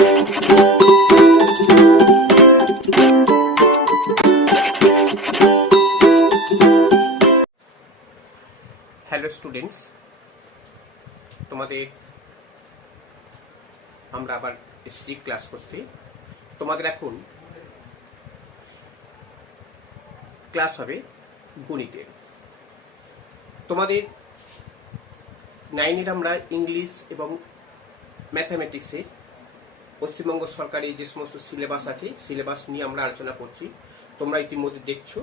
Hello students, তোমাদের আমরা আবার এসেছি ক্লাস করতে। তোমাদের এখন ক্লাস হবে গণিতের। তোমাদের 9-এর আমরা ইংলিশ এবং ম্যাথামেটিক্সের পশ্চিমবঙ্গ সরকারের যে সমস্ত সিলেবাস আছে, সিলেবাস নিয়ে আমরা আলোচনা করছি। তোমরা ইতিমধ্যে দেখছো,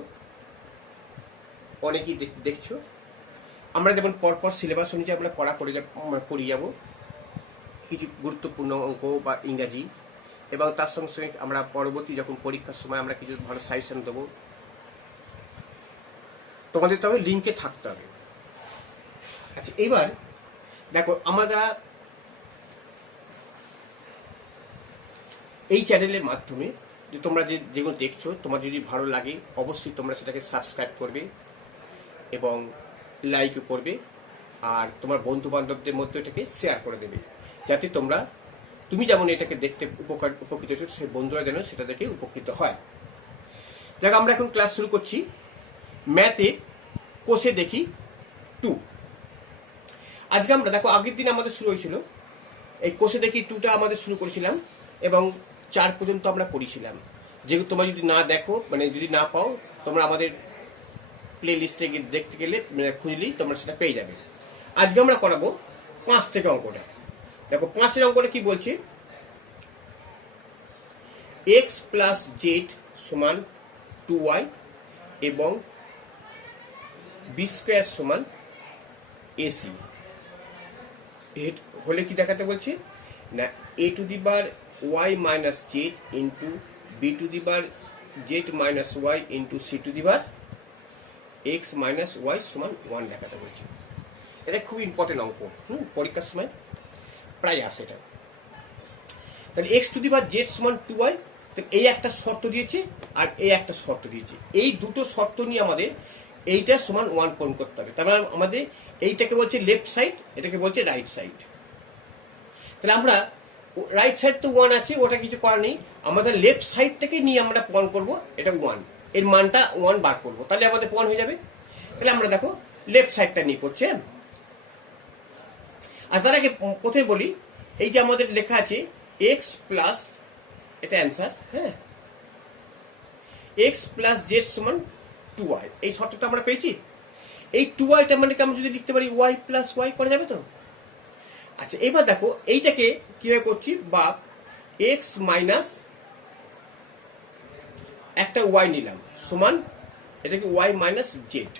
অনেকেই দেখছো। আমরা যেমন পরপর সিলেবাস অনুযায়ী আমরা পড়া করে যাব কিছু গুরুত্বপূর্ণ অঙ্ক বা ইংরাজি, এবং তার সঙ্গে সঙ্গে আমরা পরবর্তী যখন পরীক্ষার সময় আমরা কিছু ভালো সাজেশন দেবো। তোমাদের তবে লিঙ্কে থাকতে হবে। আচ্ছা, এবার দেখো, আমরা এই চ্যানেলের মাধ্যমে যে তোমরা যেগুলো দেখছো, তোমার যদি ভালো লাগে অবশ্যই তোমরা সেটাকে সাবস্ক্রাইব করবে এবং লাইকও করবে, আর তোমার বন্ধু বান্ধবদের মধ্যে এটাকে শেয়ার করে দেবে, যাতে তুমি যেমন এটাকে দেখতে উপকৃত হচ্ছ, সেই বন্ধুরা যেন সেটা দেখে উপকৃত হয়। দেখ, আমরা এখন ক্লাস শুরু করছি ম্যাথে কোষে দেখি 2। আজকে আমরা দেখো, আগের দিন আমাদের শুরু হয়েছিল এই কোষে দেখি 2টা আমাদের শুরু করেছিলাম এবং 4 পর্যন্ত আমরা পড়েছিলাম। যেহেতু তোমরা যদি না দেখো, মানে যদি না পাও, তোমরা আমাদের প্লে লিস্টে দেখতে গেলে খুঁজলেই তোমরা সেটা পেয়ে যাবে। আজকে আমরা করাবো 5 থেকে অঙ্কটা। দেখো, 5-এর অঙ্কটা কি বলছি, x প্লাস জেড সমান 2y এবং বি স্কোয়ার সমান এসি হলে কি দেখাতে বলছি না, a to the bar y minus z into b to the bar z minus y into c to the bar x minus Y সমান 1 দেখাতে বলছি। এটা খুব ইম্পর্টেন্ট অঙ্ক, পরীক্ষার সময় প্রায় আসে এটা। তাহলে x two the bar Z সমান 2y, এই একটা শর্ত দিয়েছে আর এই একটা শর্ত দিয়েছে। এই দুটো শর্ত নিয়ে আমাদের এইটা সমান 1 পূরণ করতে হবে। তার মানে আমাদের এইটাকে বলছে লেফট সাইড, এটাকে বলছে রাইট সাইড। তাহলে আমরা রাইট সাইড তো 1 আছে, ওটা কিছু করার নেই, আমাদের লেফট সাইডটাকে নিয়ে আমরা প্রমাণ করব এটা 1, এর মানটা 1 বার করবো, তাহলে আমাদের প্রমাণ হয়ে যাবে। তাহলে আমরা দেখো লেফট সাইডটা নিয়ে করছি। আর তার আগে প্রথমে বলি, এই যে আমাদের লেখা আছে x প্লাস, এটা অ্যান্সার, হ্যাঁ, x প্লাস জেড সমান 2y, এই শর্তটা আমরা পেয়েছি। এই 2yটা মানে আমরা যদি লিখতে পারি y প্লাস ওয়াই করা যাবে তো। আচ্ছা, এবার দেখো এইটাকে কিভাবে করছি, বা x মাইনাস একটা y নিলাম সমান এটাকে y minus Z,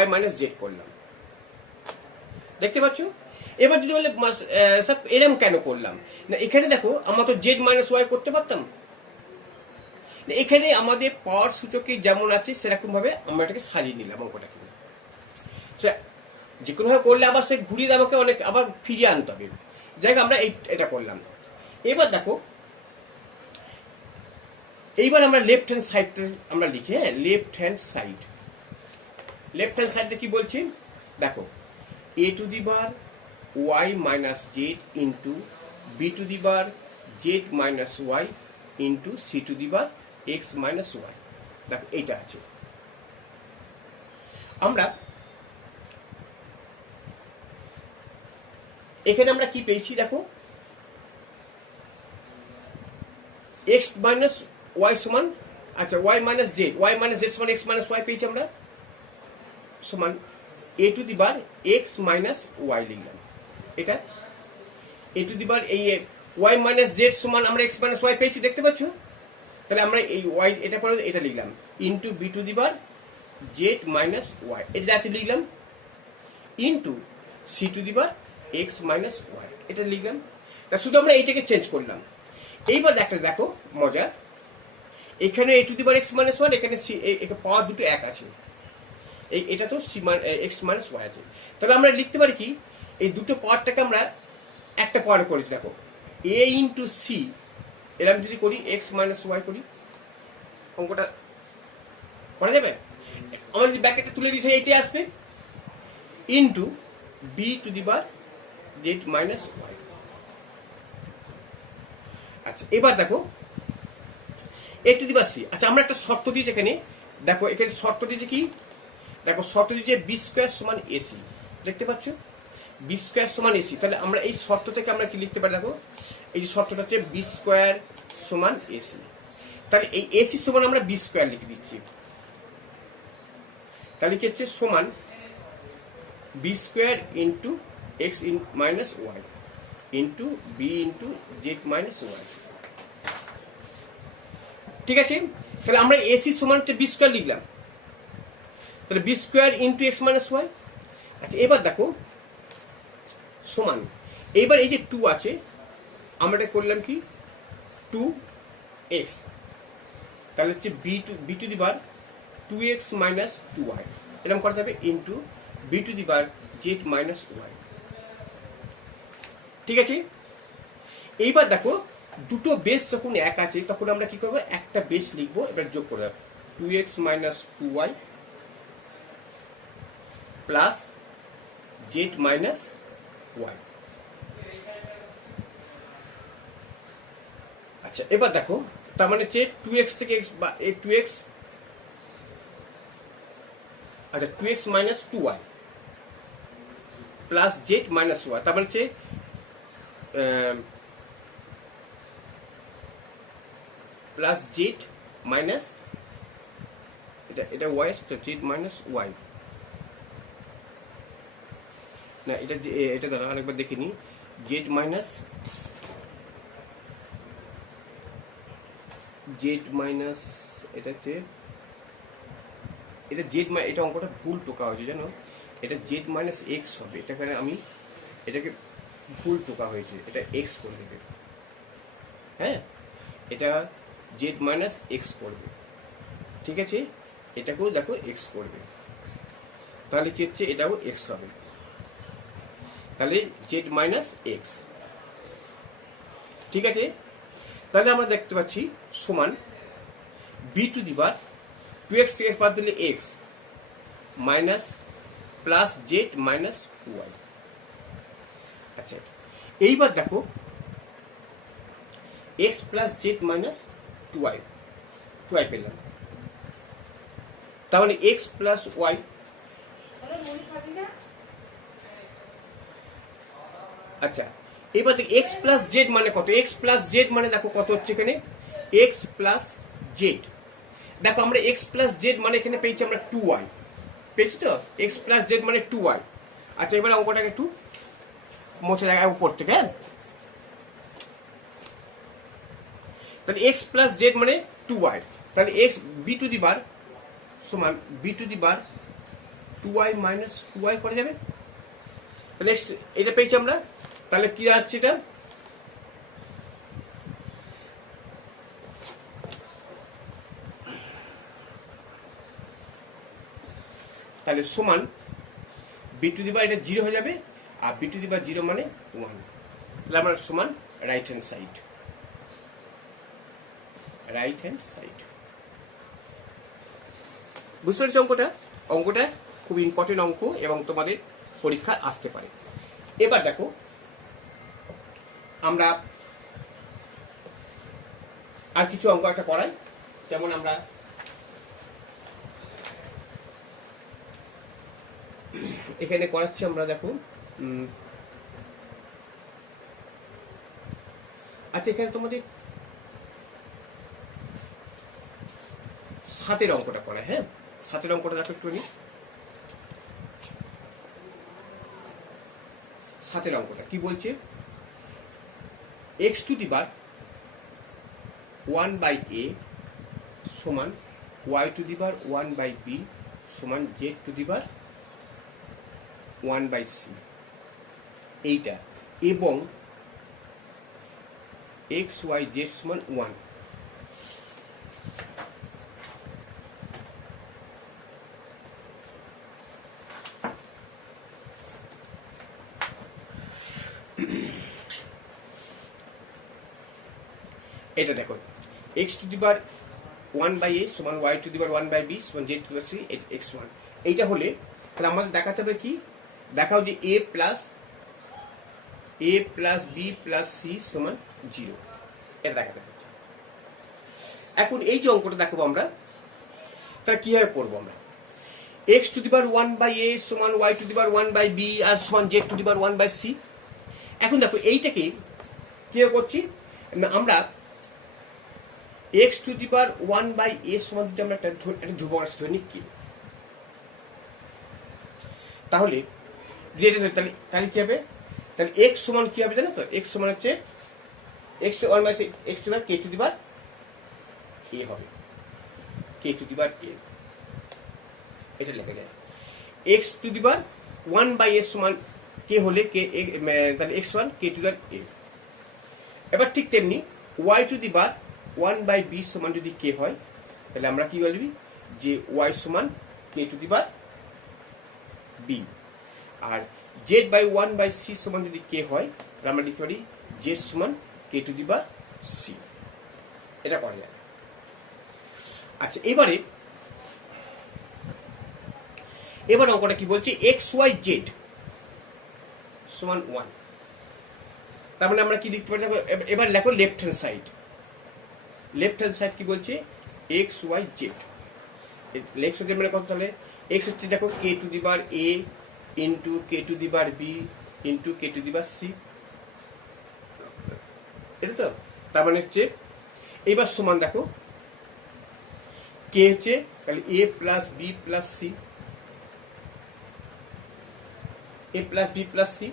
y minus Z করলাম, দেখতে পাচ্ছ। এবার যদি বলে স্যার এরম কেন করলাম না, এখানে দেখো আমরা তো জেড মাইনাস ওয়াই করতে পারতাম, এখানে আমাদের পাওয়ার সূচকে যেমন আছে সেরকম ভাবে আমরা এটাকে সাজিয়ে নিলাম অঙ্কটাকে। যে কোনো ভাবে করলে আবার সে ঘুরিয়ে আমাকে অনেক আবার ফিরিয়ে আনতে হবে। যাই হোক, আমরা এটা করলাম। এবার দেখো, এইবার আমরা লেফট হ্যান্ড সাইডটা আমরা লিখি, হ্যাঁ, left hand side. Left hand সাইডটা কি বলছি, দেখো a to the bar y minus z into b to the bar z minus y into c to the bar x minus y. দেখো এইটা আছে। আমরা এখানে আমরা কি পেয়েছি দেখো, এক্স মাইনাস ওয়াই সমান, আচ্ছা Y minus Z, Y minus Z সমান এক্স মাইনাস ওয়াই পেয়েছি আমরা, সমান A to the bar x minus Y লিখলাম। এটা এ টু দি বার এই ওয়াই মাইনাস জেড সমান আমরা এক্স মাইনাস ওয়াই পেয়েছি, দেখতে পাচ্ছ। তাহলে আমরা এই ওয়াই এটা পরে এটা লিখলাম into b to the bar z minus y, এটা যাতে লিখলাম into c to the bar x minus y, এটা লিখলাম। তা শুধু আমরা এইটাকে চেঞ্জ করলাম। এইবার দেখো মজা, এখানে A to the bar x minus one, এখানে পাওয়ার দুটো এক আছে, এটা তো সি এক্স মাইনাস ওয়াই আছে। তাহলে আমরা লিখতে পারি কি, এই দুটো পাওয়ারটাকে আমরা একটা পাওয়ার করেছি। দেখো এ ইন্টু সি, এরকম যদি করি এক্স মাইনাস ওয়াই করি, অঙ্কটা করা যাবে। আমরা যদি ব্যাকেটটা তুলে দিই এইটাই আসবে, into b to the bar z minus y. আচ্ছা এবার দেখো A to the power C. আচ্ছা আমরা একটা শর্ত দিয়েছি এখানে, দেখো এখানে শর্ত দিয়েছি কি, দেখো শর্ত দিয়েছে বি স্কোয়ার সমান এসি, দেখতে পাচ্ছ বি স্কোয়ার সমান এসি। তাহলে আমরা এই শর্ত থেকে আমরা কি লিখতে পারি, দেখো এই যে শর্তটা হচ্ছে বি স্কোয়ার সমান এসি। তাহলে এই এসি সমান আমরা বি স্কোয়ার লিখে দিচ্ছি। তাহলে কি হচ্ছে সমান b square into x minus y into b into z minus y. ঠিক আছে, তাহলে আমরা এসি সমান হচ্ছে বি স্কোয়ার লিখলাম, তাহলে b square into x minus y. আচ্ছা এবার দেখো সমান, এইবার এই যে টু আছে আমরা এটা করলাম কি টু এক্স, তাহলে হচ্ছে b to the bar two x minus two y এরকম করতে হবে into b to the bar z minus y. ঠিক আছে, এইবার দেখো দুটো বেস যখন এক আছে তখন আমরা কি করবো, একটা বেস লিখবো, এবার যোগ করে দেবো two x minus two y plus z minus y. আচ্ছা এবার দেখো তার মানে হচ্ছে টু এক্স থেকে এক্স বা টু এক্স, আচ্ছা two x minus two y plus z minus y, তার মানে হচ্ছে প্লাস জেড মাইনাস এটা ওয়াই আছে তো জেড মাইনাস ওয়াই, না এটা দাঁড়া আরেকবার দেখে নি, জেড মাইনাস এটা হচ্ছে এটা জেড এটা অঙ্কটা ভুল টোকা হয়েছে জানো, এটা জেড মাইনাস এক্স হবে, এটা আমি এটাকে ভুল টোকা হয়েছে, এটা এক্স করে দেবে। হ্যাঁ এটা জেড মাইনাস এক্স করবে, ঠিক আছে এটাকেও দেখো এক্স করবে, তাহলে কি হচ্ছে এটাও এক্স হবে, তাহলে জেড মাইনাস এক্স। ঠিক আছে, তাহলে আমরা দেখতে পাচ্ছি সমান B to the bar two x থেকে বাদ দিলে x minus plus z minus two y. আচ্ছা এইবার দেখো x plus z minus two y পেলাম, তাহলে এক্স প্লাস ওয়াই, আচ্ছা এবার দেখো এক্স প্লাস জেড মানে কত, এক্স প্লাস জেড মানে দেখো কত হচ্ছে এখানে এক্স প্লাস জেড, দেখো আমরা এক্স প্লাস জেড মানে এখানে পেয়েছি আমরা টু ওয়াই পেয়েছি তো, এক্স প্লাস জেড মানে টু ওয়াই। আচ্ছা এবার অঙ্কটাকে একটু মুছে দেখা উপর থেকে, হ্যাঁ তাহলে এক্স প্লাস জেড মানে টু ওয়াই, তাহলে x b to the bar সমান B to the bar two y minus two y করে যাবে, তাহলে এটা পেয়েছি আমরা, তাহলে কি আসছে এটা তাহলে সমান বি টু দি বার এটা জিরো হয়ে যাবে, আর বি টু দি বার জিরো মানে ওয়ান, তাহলে আমরা সমান right hand side, right hand side. বুঝতে পারছি অঙ্কটা খুব ইম্পর্টেন্ট অঙ্ক এবং তোমাদের পরীক্ষা আসতে পারে। এবার দেখো আমরা আর কিছু অঙ্ক একটা করাই, যেমন আমরা এখানে করাচ্ছি আমরা দেখো আচ্ছা এখানে তোমাদের সাতের অঙ্কটা করা, হ্যাঁ সাতের অঙ্কটা দেখো একটু, সাতের অঙ্কটা কি বলছে, এক্স টু দি বার ওয়ান বাই এ সমান ওয়াই টু দি বার ওয়ান বাই বি সমান জেড টু দি বার ওয়ান বাই সি, এইটা এবং এক্স ওয়াই জেড সমান ওয়ান। এটা দেখো এক্স টু দি বার ওয়ান বাই এ সমান ওয়াই টু দি বার ওয়ান বাই বি সমান জেড টু দি বার সি এক্স ওয়ান, এইটা হলে তাহলে আমাদের দেখাতে হবে কি, দেখাও যে A plus B plus C সমান জিরো, এটা দেখাতে হচ্ছে। এখন এই যে অঙ্কটা দেখাবো আমরা, তাহলে কিভাবে করবো আমরা? X to the power 1/a সমান Y to the power 1/b আর সমান Z to the power 1/c। এখন দেখো এইটাকে কিভাবে করছি না, আমরা x to the power 1/a সমান যদি আমরা একটা ধ্রুবক রাশি ধরে নিই, তাহলে তাহলে কি হবে? তাহলে এক্স সমান কি হবে জানো তো? এক্স সমান হচ্ছে x to 1/c x to the power k to the power a হবে, কে টু দি পাওয়ার a, এটা লেখা যায়। X to the power 1/a সমান কে হলে কে, তাহলে এক্স সমান K to the power a। এবার ঠিক তেমনি Y to the power 1/b সমান যদি কে হয়, তাহলে আমরা কি বলবি যে ওয়াই সমান K to the power b। আর জেড বাই 1/c সমান যদি কে হয়, তাহলে আমরা লিখতে পারি জেড সমান K to the power c। এটা করা যায়। আচ্ছা, এবার অঙ্কটা কি বলছে? এক্স ওয়াই জেড সমান 1। তার মানে আমরা কি লিখতে পারি? এবার লেখো left hand side. Left hand side কি বলছে? X Y Z. Left side মানে কত? তাহলে এক্স হচ্ছে দেখো K to the power a into K to the power b into K to the power c। এটা তো তার মানে হচ্ছে এইবার সমান দেখো কে হচ্ছে তাহলে a plus B plus c, a plus B plus c.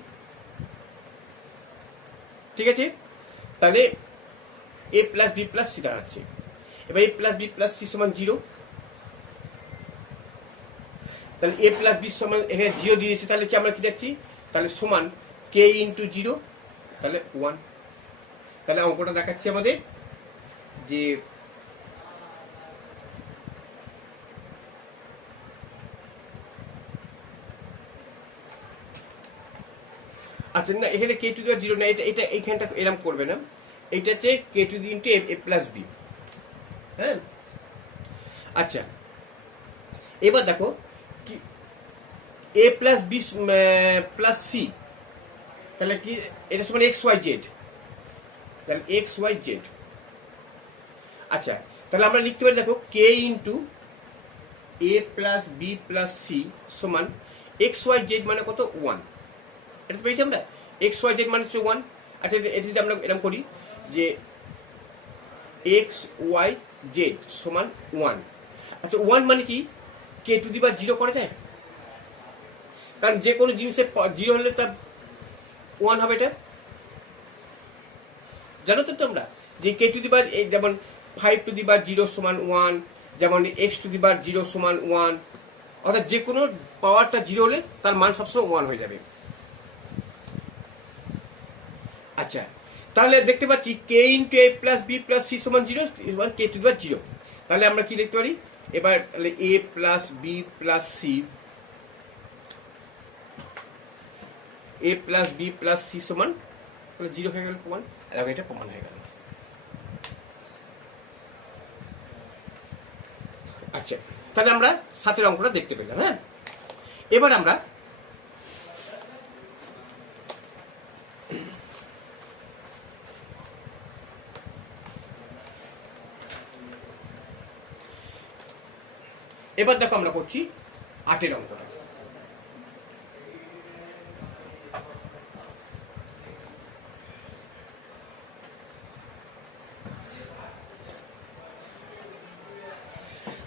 ঠিক আছে, তাহলে a plus B plus c দাঁড়াচ্ছে। এবার a plus B plus C সমান 0। তাহলে a প্লাস বি সমান এখানে 0 দিয়েছে, তাহলে কি আমরা কি দেখছি? তাহলে সমান কে ইন্টু 0, তাহলে 1। তাহলে অঙ্কটা দেখাচ্ছে আমাদের যে আচ্ছা না, এখানে কে টু দি পাওয়ার 0 না, এটা এইখানটা এরকম করবে না, এইটাতে K to the into A plus B. হ্যাঁ, আচ্ছা এবার দেখো কি A plus B plus C, তাহলে কি এটা সমান এক্স ওয়াই জেড, তাহলে এক্স ওয়াই জেড। আচ্ছা, তাহলে আমরা লিখতে পারি দেখো K into A plus B plus C সমান এক্স ওয়াই জেড মানে কত? 1। এটা পেয়েছি আমরা, এক্স ওয়াই জেড মানে হচ্ছে 1। আচ্ছা, এটা যদি আমরা এরকম করি যে এক্স ওয়াই জেড সমান 1। আচ্ছা, 1 মানে কি কে টু দি পাওয়ার 0 করা যায়? কারণ যে কোনো জিনিসের 0 হলে তার 1 হবে। এটা জানো তো তোমরা যে কে টু দি পাওয়ার, যেমন 5 টু দি পাওয়ার 0 সমান 1, যেমন এক্স টু দি পাওয়ার 0 সমান 1, অর্থাৎ যে কোনো পাওয়ারটা 0 হলে তার মান সবসময় 1 হয়ে যাবে। আচ্ছা, তাহলে দেখতে পাচ্ছি কে into A plus B plus C সমান 0, কে টু দি পাওয়ার 0। তাহলে আমরা কি লিখতে পারি এবার? তাহলে এ প্লাস বি প্লাস সি, এ প্লাস বি প্লাস সি সমান, তাহলে 0 হয়ে গেল প্রমাণ। এবং এটা প্রমাণ হয়ে গেল। আচ্ছা, তাহলে আমরা 7 অঙ্কটা দেখতে পেলাম। হ্যাঁ, এবার আমরা দেখো আমরা করছি 8 অঙ্কটা।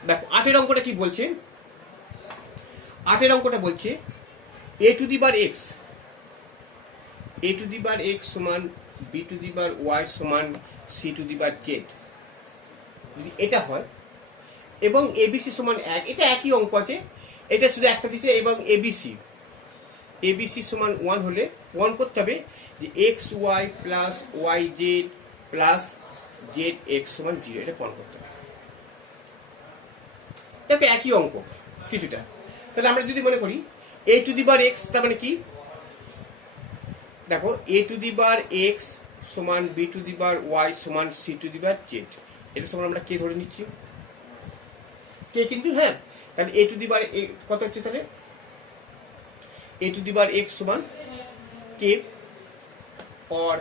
দেখো 8 অঙ্কটা কি বলছে? 8 অঙ্কটা বলছে A to the power X, A to the power X সমান B to the power Y সমান C to the power Z, যদি এটা হয় এবং এবিসি সমান 1, এটা একই অঙ্ক আছে, এটা শুধু একটা দিচ্ছে, এবং এবিসি সমান 1 হলে 1 করতে হবে যে x y plus y z plus z x সমান 0, এটা 1 করতে হবে। এটা একই অঙ্ক কিছুটা। তাহলে আমরা যদি মনে করি এ টু দি পাওয়ার এক্স, তার মানে কি? দেখো A to the power X সমান B to the power Y সমান C to the power Z, এটা সমান আমরা কে ধরে নিচ্ছি, কে কিন্তু। হ্যাঁ, তাহলে এ টু দি পাওয়ার কত হচ্ছে? তাহলে এ টু দি পাওয়ার এক্স সমান কে, और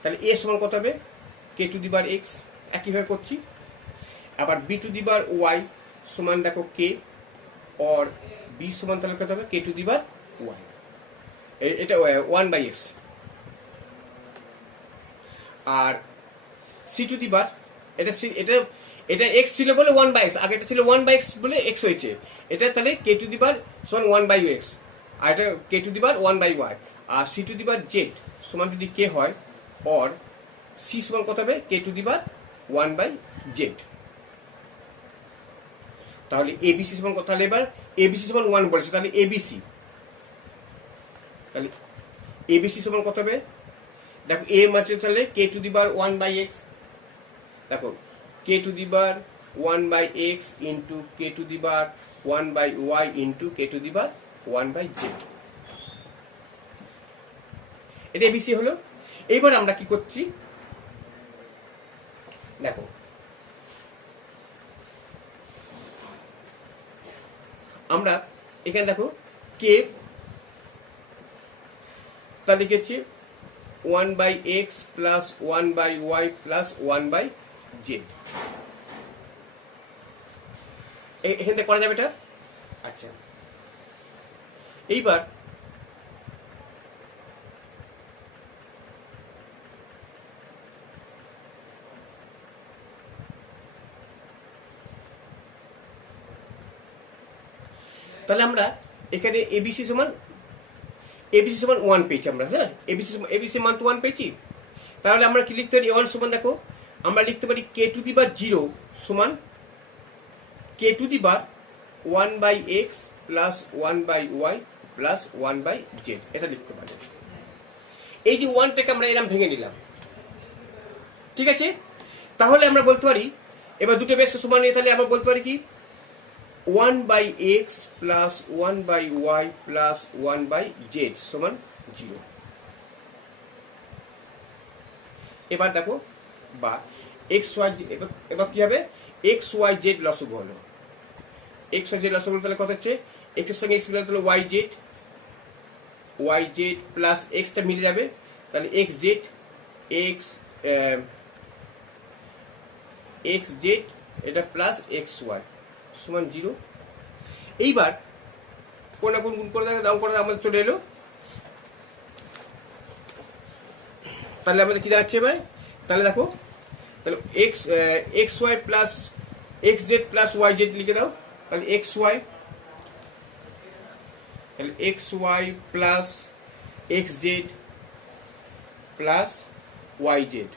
তাহলে এ সমান কত হবে? কে কে টু দি বার এক্স একইভাবে করছি। আবার b to the bar y সমান দেখো কে, और বি সমান তাহলে কত হবে কে টু দি বার ওয়াই, এটা 1/x। R C to the বার এটা এটা এটা এক্স ছিল বলে 1/x, আগে এটা ছিল 1/x বলে এক্স হয়েছে, এটা তাহলে কে টু দি বার সমান 1/x, আর এটা কে টু দি বার 1/y। আর C to the bar Z সমান যদি কে হয়, और সি সমান কত হবে কে টু দি বার 1/z। তাহলে এবিসি সমান কত, তাহলে এবার এবিসি সমান 1 বলেছে, তাহলে এবিসি, তাহলে এবিসি সমান কত হবে, দেখো এ মাত্র তাহলে কে টু দি বার 1/x, দেখো কে টু দি বার 1/x into K to the বার 1/y into K to the বার 1/z, এটা এবিসি হলো। এইবার আমরা কি করছি দেখো, আমরা এখানে দেখো কে তা লিখেছি 1/x plus 1/y plus 1/z, এখান থেকে করা যাবে এটা। আচ্ছা এইবার তাহলে আমরা এখানে এবিসি সমান 1 পেয়েছি আমরা, হ্যাঁ এবিসি মান তো 1 পেয়েছি। তাহলে আমরা কি লিখতে পারি, 1 সমান দেখো আমরা লিখতে পারি কে টু দি বার 0 সমান কে টু দি বার 1/x plus 1/y plus 1/z, এটা লিখতে পারি। এই যে 1টাকে আমরা এরকম ভেঙে নিলাম, ঠিক আছে। তাহলে আমরা বলতে পারি এবার দুটো বেশ সমান নিয়ে, তাহলে আমরা বলতে পারি কি 1/x plus 1/y plus 1/z সমান 0। এবার দেখো বা এক্স ওয়াই, এবার কি হবে এক্স ওয়াই জেড লসগু হলো, এক্স ওয়াই জেড লসগু তাহলে কত হচ্ছে এক্স এর সঙ্গে এক্স মিলে তাহলে ওয়াই জেড প্লাস এক্সটা মিলে যাবে, তাহলে এক্স জেড এক্স জেড এটা প্লাস এক্স ওয়াই সমান 0। এইবার কোন না কোন গুণ করে দাম করে আমাদের চলে এলো, তাহলে আমাদের কি দাঁড়াচ্ছে এবার, তাহলে দেখো তাহলে x y plus x z plus y z লিখে দাও, তাহলে x y plus x z plus y Z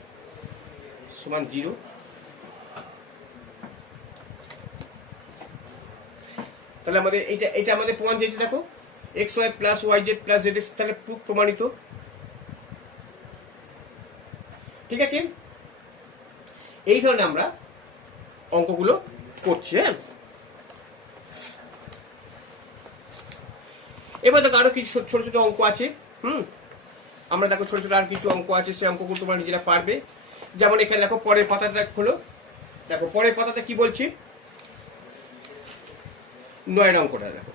সমান 0। তাহলে আমাদের এটা আমাদের প্রমাণ চেয়েছে, দেখো x y plus y z plus z, তাহলে প্রুফ প্রমাণিত, ঠিক আছে। এই ধরনের আমরা অঙ্কগুলো করছি, হ্যাঁ। এবার দেখো আরো কিছু ছোট ছোট অঙ্ক আছে, আমরা দেখো ছোট ছোট আর কিছু অঙ্ক আছে, সেই অঙ্কগুলো তোমরা নিজেরা পারবে। যেমন এখানে দেখো পরের পাতাটা হলো, দেখো পরের পাতাটা কি বলছি, 9 অঙ্কটা দেখো,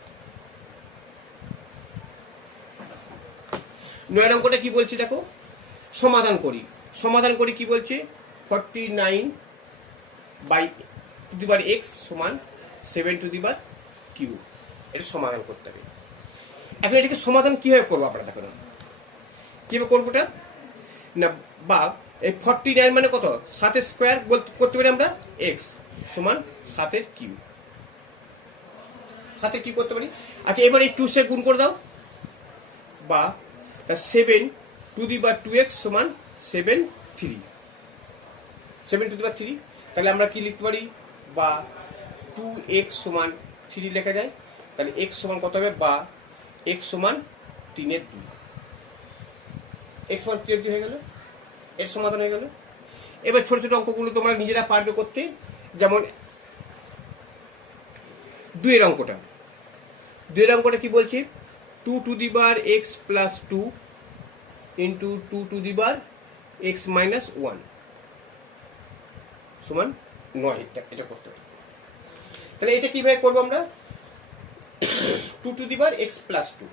9 অঙ্কটা কি বলছি দেখো, সমাধান করি কি বলছে 49 by to the bar x সমান 7 টু দি বার কিউ, এটা সমাধান করতে হবে। এখন এটাকে সমাধান কিভাবে করবো আমরা দেখো না, কিভাবে করবো এটা না, বা এই 49 মানে কত 7 স্কোয়ার করতে পারি আমরা, এক্স সমান 7 কিউ, 7 কি করতে পারি। আচ্ছা এবার এই 2 সে গুণ করে দাও, বা 7 টু দি বার 2x সমান 7 টু দি বার 3, তাহলে আমরা কি লিখতে পারি, বা 2x সমান 3 লেখা যায়, তাহলে x সমান কত হবে, বা x সমান 3/2, x সমান 3/2 হয়ে গেল, এর সমাধান হয়ে গেল। এবার ছোট ছোট অঙ্কগুলো তোমরা নিজেরা পারবে করতে, যেমন 2 এর অঙ্কটা কি বলছি, 2 to the bar x plus 2 into 2 to the bar x minus 1 সমান 9, এটা করতে হবে। তাহলে এটা কিভাবে করবো আমরা, 2 to the bar x plus 2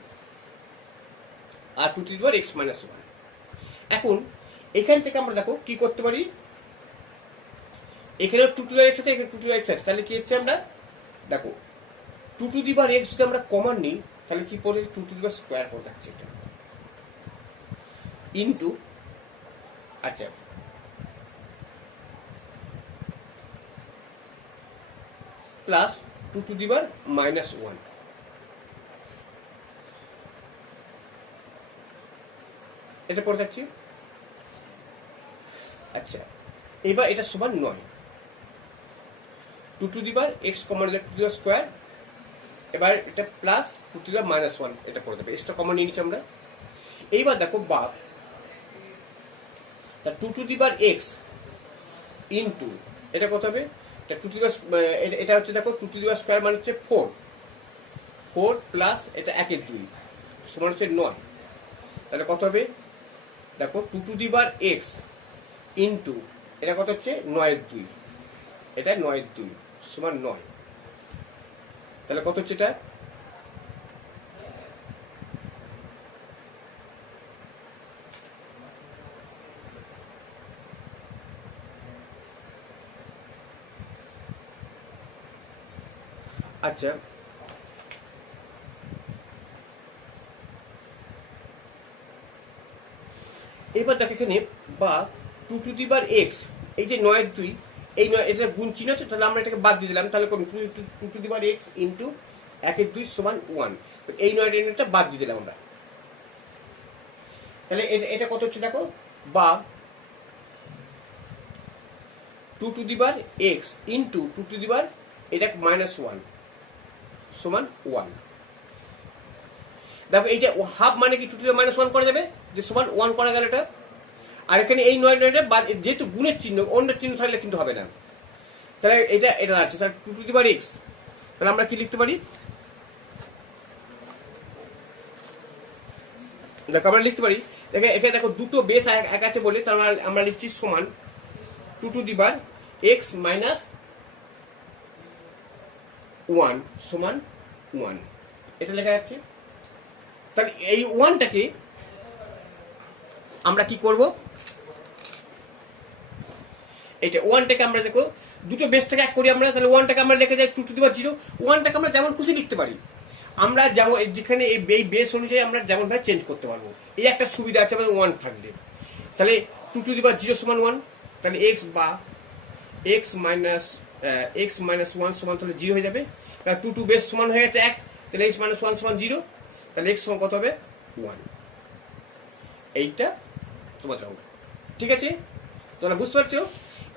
আর 2 to the bar x minus 1। এখন এখান থেকে আমরা দেখো কি করতে পারি, এখানেও 2 টু দি পাওয়ার এক্স আছে, এখানে 2 টু দি পাওয়ার এক্স আছে, তাহলে কি হচ্ছে আমরা দেখো 2 টু দি পাওয়ার এক্স যদি আমরা কমন নিই তাহলে কি পড়ে 2 টু দি পাওয়ার স্কোয়ার পড়ে থাকছে এটা ইনটু আচ্ছা plus 2 to the power minus 1 এটা পড়ে থাকছে। আচ্ছা এবার এটা সমান 9 2 to the power x common 2 to the power square, এবার এটা plus 2 to the power minus 1 এটা পড়ে যাবে, এক্সটা কমন নিয়ে নিচ্ছি আমরা। এইবার দেখো বাপ 2 to the power X into এটা কত হবে, এটা 2 টু দি পাওয়ার এটা হচ্ছে দেখো 2 টু দি পাওয়ার স্কোয়ার মানে হচ্ছে 4 প্লাস এটা 1 এর 2 সমান হচ্ছে 9, তাহলে কত হবে দেখো 2 to the power X into এটা কত হচ্ছে 9 এর 2, এটা 9 এর 2 সমান 9, তাহলে কত হচ্ছে এটা আচ্ছা এবার দেখো এখানে বা 2 টু দি পাওয়ার এক্স এই যে 9 এর 2 এই 9 এটা গুণ চিহ্ন আছে, তাহলে আমরা এটাকে বাদ দিয়ে দিলাম, তাহলে কোন 2 to the power X into 1 এর 2 সমান 1, এই 9 এর এটা বাদ দিয়ে দিলাম আমরা, তাহলে এটা কত হচ্ছে দেখো বা 2 to the power X into 2 to the power এটা মাইনাস 1 সমান 1। দেখো এইটা হাফ মানে কি 2 টু দি পাওয়ার মাইনাস 1 করা যাবে, যে সমান 1 করা গেল এটা, আর এখানে এই 9টা যেহেতু গুণের চিহ্ন অন্য চিহ্ন থাকলে কিন্তু হবে না, তাহলে এটা আছে, তাহলে 2 টু দি পাওয়ার এক্স, তাহলে আমরা কি লিখতে পারি দেখো আমরা লিখতে পারি দেখো এখানে দেখো দুটো বেস এক আছে বলে তাহলে আমরা লিখছি সমান 2 to the power x minus 1 সমান 1, এটা লেখা যাচ্ছে। তাহলে এই 1টাকে আমরা কি করব, এইটা 1টাকে আমরা দেখো দুটো বেসটাকে এক করি আমরা, তাহলে 1টাকে আমরা লিখে যাই 2 টু দি পাওয়ার 0, 1টাকে আমরা যেমন খুশি লিখতে পারি, আমরা যেমন যেখানে এই বেস অনুযায়ী আমরা যেমন ভাবে চেঞ্জ করতে পারবো, এই একটা সুবিধা আছে আমাদের 1 থাকলে, তাহলে 2 টু দি পাওয়ার 0 সমান 1, তাহলে এক্স বা এক্স মাইনাস 1 সমান তাহলে 0 হয়ে যাবে, কারণ 2 বেস সমান হয়ে গেছে 1, তাহলে এক্স মাইনাস 1 সমান 0, তাহলে এক্স সমান কত হবে 1, এইটা তোমাদের অঙ্ক। ঠিক আছে, তোমরা বুঝতে পারছো,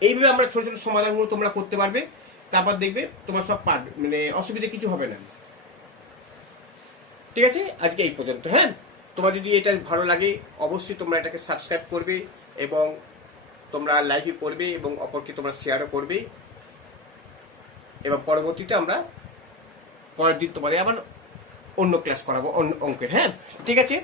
এইভাবে আমরা ছোট ছোট সমাধানগুলো তোমরা করতে পারবে, তারপর দেখবে তোমার সব পারবে, মানে অসুবিধা কিছু হবে না। ঠিক আছে, আজকে এই পর্যন্ত। হ্যাঁ, তোমার যদি এটা ভালো লাগে অবশ্যই তোমরা এটাকে সাবস্ক্রাইব করবে এবং তোমরা লাইভে করবে এবং অপরকে তোমরা শেয়ারও করবে, এবং পরবর্তীতে আমরা পরের দিন তোমাদের আবার অন্য ক্লাস করাবো অন্য অঙ্কের। হ্যাঁ ঠিক আছে।